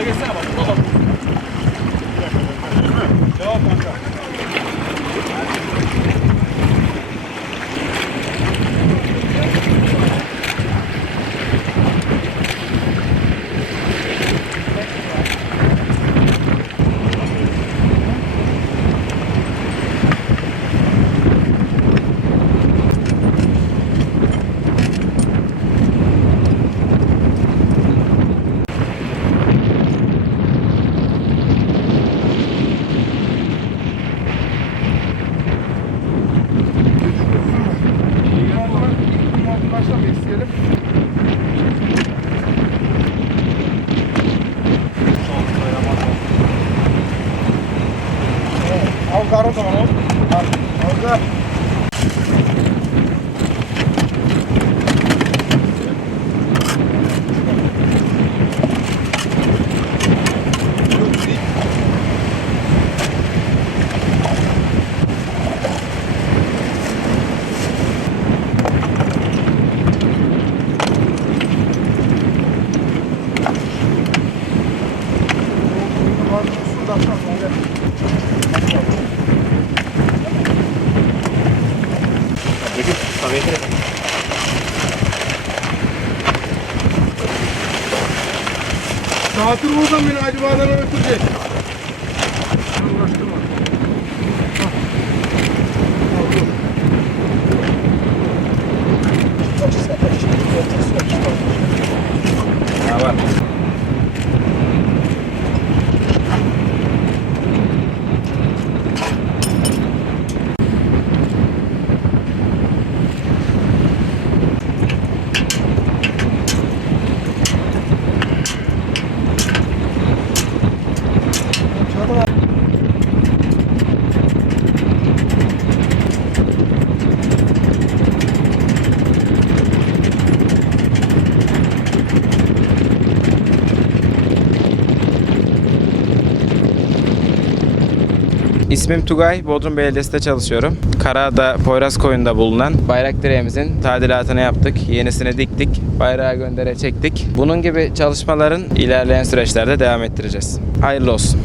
되겠어요? 막 뜯어가지고. 야, 잠깐. Al kar o zaman oğlum. Orada. Saati buradan beni Acıbağ'dan ötürecek. Uğraştırma. İsmim Tugay, Bodrum Belediyesi'nde çalışıyorum. Karada Poyraz Koyun'da bulunan bayrak direğimizin tadilatını yaptık. Yenisini diktik, bayrağı göndere çektik. Bunun gibi çalışmaların ilerleyen süreçlerde devam ettireceğiz. Hayırlı olsun.